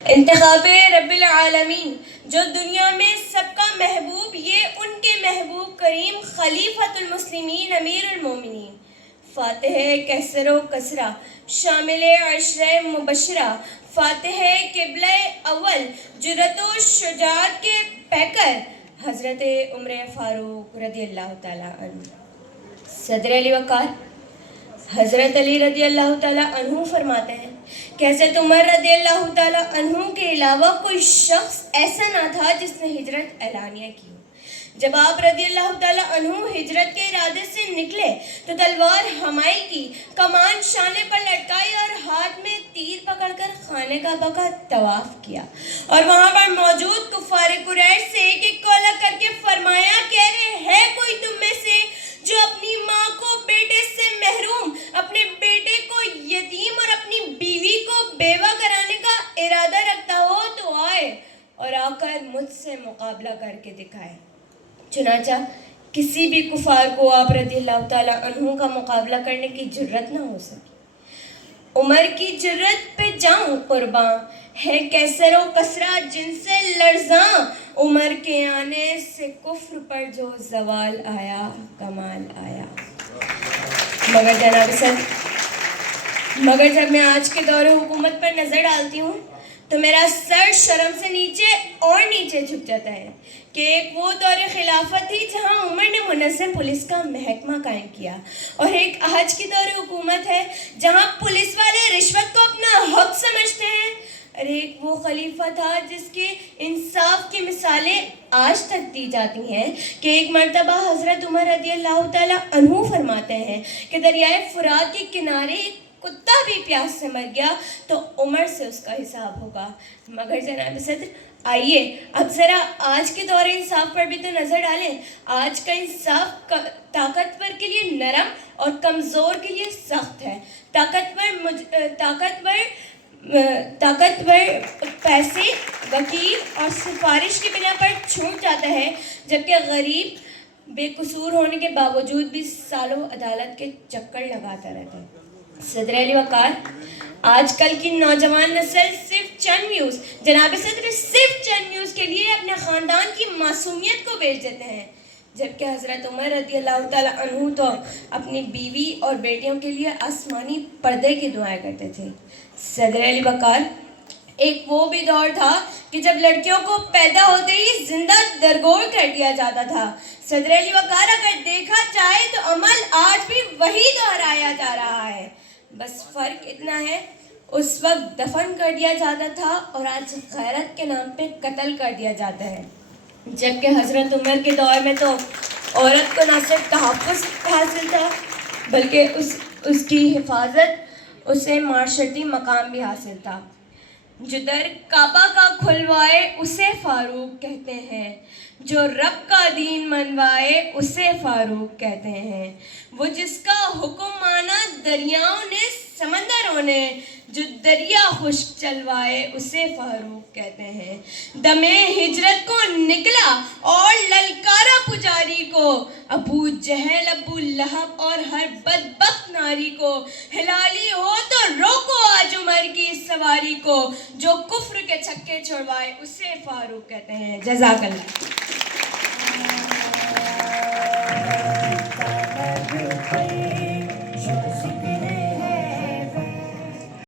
انتخاب رب العالمین جو دنیا میں سب کا محبوب، یہ ان کے محبوب کریم خلیفۃ المسلمین امیر المومنین، فاتح کیسر و کسرا، شامل عشرہ مبشرہ، فاتح قبلہ اول، جرأت و شجاعت کے پیکر، حضرت عمر فاروق رضی اللہ تعالیٰ عنہ۔ صدر علی وقار حضرت علی رضی اللہ تعالیٰ عنہ فرماتے ہیں کہ حضرت عمر رضی اللہ تعالیٰ عنہ کے علاوہ کوئی شخص ایسا نہ تھا جس نے ہجرت اعلانیہ کی ہو۔ جب آپ رضی اللہ تعالیٰ عنہ ہجرت کے ارادے سے نکلے تو تلوار ہمائی کی، کمان شانے پر لٹکائی اور ہاتھ میں تیر پکڑ کر خانہ کعبہ کا طواف کیا، اور وہاں پر موجود کفار قریش سے ایک ایک کو الگ کر کے فرمایا کہ ہے کوئی تم میں سے جو اپنی ماں کو بیٹے سے محروم، اپنے بیٹے کو یتیم اور اپنی بیوی کو بیوہ کرانے کا ارادہ رکھتا ہو تو آئے اور آ کر مجھ سے مقابلہ کر کے دکھائے۔ چنانچہ کسی بھی کفار کو آپ رضی اللہ تعالیٰ عنہ کا مقابلہ کرنے کی جرت نہ ہو سکی۔ عمر کی جرت پہ جاؤں قرباں، ہے کیسر و کسرا جن سے لرزاں، عمر کے آنے سے کفر پر جو زوال آیا، کمال آیا۔ مگر جب میں آج کے دور حکومت پر نظر ڈالتی ہوں تو میرا سر شرم سے نیچے اور نیچے جھک جاتا ہے کہ ایک وہ دور خلافت تھی جہاں عمر نے منظم پولیس کا محکمہ قائم کیا، اور ایک آج کی دور حکومت ہے جہاں پولیس والے رشوت کو اپنا حق سمجھتے ہیں، اور ایک وہ خلیفہ تھا جس کے انصاف کی مثالیں آج تک دی جاتی ہیں کہ ایک مرتبہ حضرت عمر رضی اللہ تعالیٰ عنہ فرماتے ہیں کہ دریائے فرات کے کنارے ایک کتا بھی پیاس سے مر گیا تو عمر سے اس کا حساب ہوگا۔ مگر جناب صدر، آئیے اب ذرا آج کے دور انصاف پر بھی تو نظر ڈالیں۔ آج کا انصاف طاقتور کے لیے نرم اور کمزور کے لیے سخت ہے۔ طاقتور پیسے، وکیل اور سفارش کی بنا پر چھوٹ جاتا ہے، جبکہ غریب بے قصور ہونے کے باوجود بھی سالوں عدالت کے چکر لگاتا رہتا ہے۔ صدر علی وقار، آج کل کی نوجوان نسل صرف چند ویوز، جناب صدر، صرف چند ویوز کے لیے اپنے خاندان کی معصومیت کو بیچ دیتے ہیں، جبکہ حضرت عمر رضی اللہ تعالیٰ عنہ تو اپنی بیوی اور بیٹیوں کے لیے آسمانی پردے کی دعائیں کرتے تھے۔ صدر علی وقار، ایک وہ بھی دور تھا کہ جب لڑکیوں کو پیدا ہوتے ہی زندہ درگور کر دیا جاتا تھا۔ صدر علی وقار، اگر دیکھا جائے تو عمل آج بھی وہی دہرایا جا رہا ہے، بس فرق اتنا ہے اس وقت دفن کر دیا جاتا تھا اور آج غیرت کے نام پہ قتل کر دیا جاتا ہے، جبکہ حضرت عمر کے دور میں تو عورت کو نہ صرف تحفظ حاصل تھا بلکہ اس کی حفاظت، اسے معاشرتی مقام بھی حاصل تھا۔ جو در کعبہ کا کھلوائے اسے فاروق کہتے ہیں، جو رب کا دین منوائے اسے فاروق کہتے ہیں، وہ جس کا حکم مانا دریاؤں نے سمندروں نے، جو دریا خشک چلوائے اسے فاروق کہتے ہیں۔ دمِ ہجرت کو نکلا اور للکارا پجاری کو، ابو جہل، ابو لہب اور ہر بدبخت ناری کو، ہلالی ہو تو روکو آج عمر کی سواری کو، جو کفر کے چھکے چھڑوائے اسے فاروق کہتے ہیں۔ جزاک اللہ۔